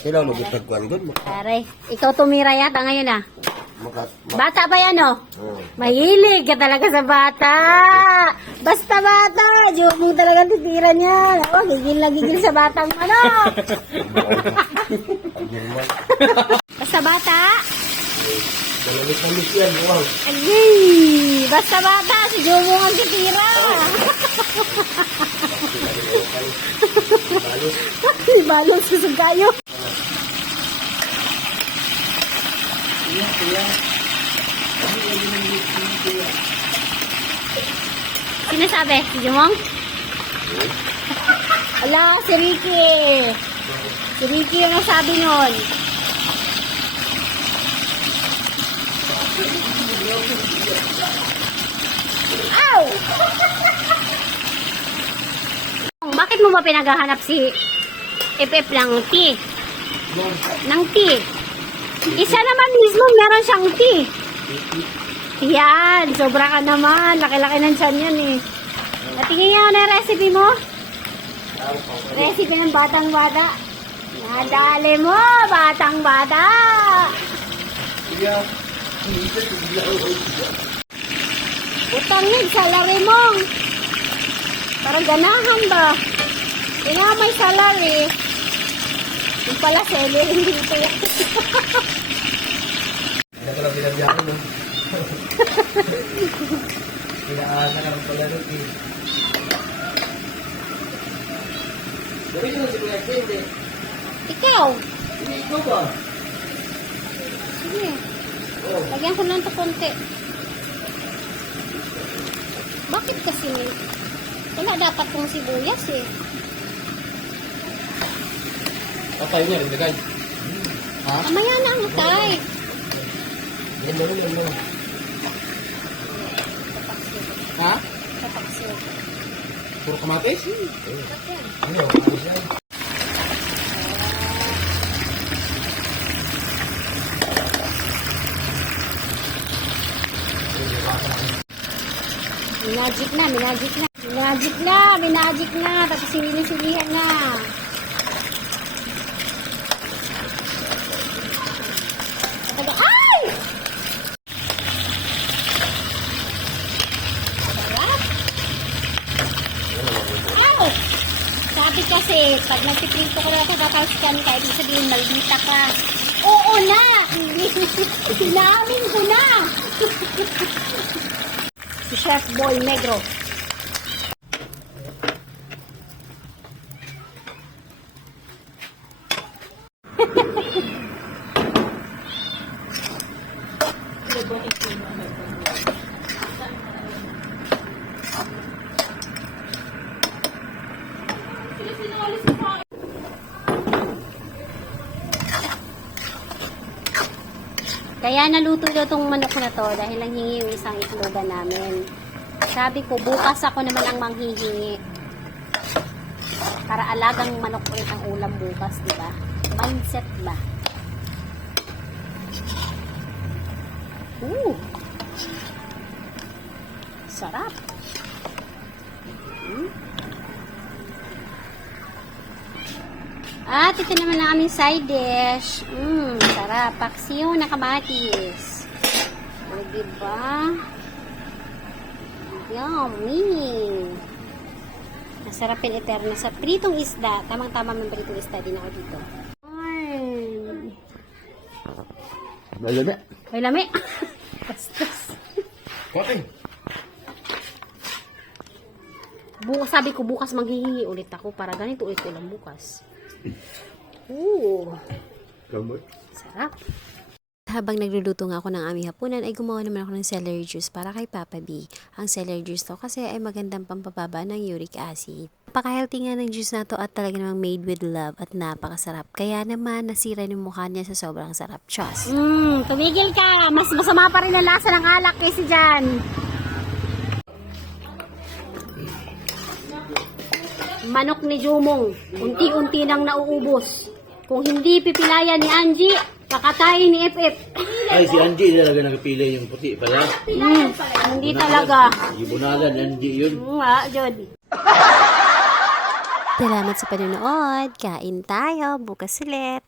Dati lang, magutag ko ang doon. Aray, ikaw tumira yata ngayon ah. Bata ba yan oh? Oo. Mahilig ka talaga sa bata. Basta bata, diyo mo talaga titira niya. Oh, gigil na gigil sa batang manok. Basta bata. Malamit-lamit yan, wow. Ay, basta bata, si Jomo ang titira. Balot sa sugayo. Sinasabi, si Jumong? Ala, si Ricky. Si Ricky yung nasabi nun. Ow! Bakit mo ba pinaghahanap si FF ng T? Ng T? Isa naman mismo, meron siyang T. Yan, sobra ka naman. Laki-laki ng tiyan yan eh. Natingin nga na recipe mo? Recipe ng batang-bata. Nadali mo, batang-bata. Utangin sa lari mo. Parang ganahan ba? Kaya nga may salary. Yung pala seller, hindi ito yan. Hindi ko lang binabiyaan, no? Pinaanak ang pala nun, eh. Gawin mo si Kuya Kim, eh. Ikaw? Hindi ikaw ba? Sige. Oo. Lagyan ko lang ito konti. Bakit kasi wala dapat kong sibuyas eh. Patay niya, nilagay. Ha? Mamaya na ang tay. Yan mo, yan mo. Ha? Kapaksil. Puro kamatis? Ano? Ayos yan. Minagic na, minagic na. Minagic na, minagic na. Tapos sinisilihan na. Ay! Sarap. Ow! Sabi kasi, pag nagpiprito ko na ito, kakalskan ka, ibig sabihin, maldita ka. Oo na! Inamin ko na! Si Chef Boy Negro. Kaya naluto daw tong manok na to dahil lang hingi yung isang itlogan namin. Sabi ko, bukas ako naman ang manghihingi. Para alagang manok ulit ang ulam bukas, di ba? Mindset ba? Sarap. At ito naman ang aming side dish. Sarap. Paksiw na kamatis. O, diba? Yummy! Nasarapin eterno sa pritong isda. Tamang-tama may pritong isda din ako dito. Ay. Lami. Ay, lami. Bastos. Okay. Sabi ko bukas maghihingi ulit ako para ganito ulit ulam bukas. Gamot. Sarap. Habang nagluluto nga ako ng aming hapunan, ay gumawa naman ako ng celery juice para kay Papa B. Ang celery juice to kasi ay magandang pampababa ng uric acid. Napaka-healthy nga ng juice na to at talaga namang made with love at napakasarap. Kaya naman, nasira yung mukha niya sa sobrang sarap. Chos. Tumigil ka! Mas masama pa rin ang lasa ng alak kasi dyan. Manok ni Jumong, unti-unti nang nauubos. Kung hindi pipilayan ni Angie, kakatayin ni FF. Ay, si Angie talaga nagpili yung puti pala. Hindi talaga. Ibunalan, Angie yun. Nga, Jod. Salamat sa panonood. Kain tayo. Bukas ulit.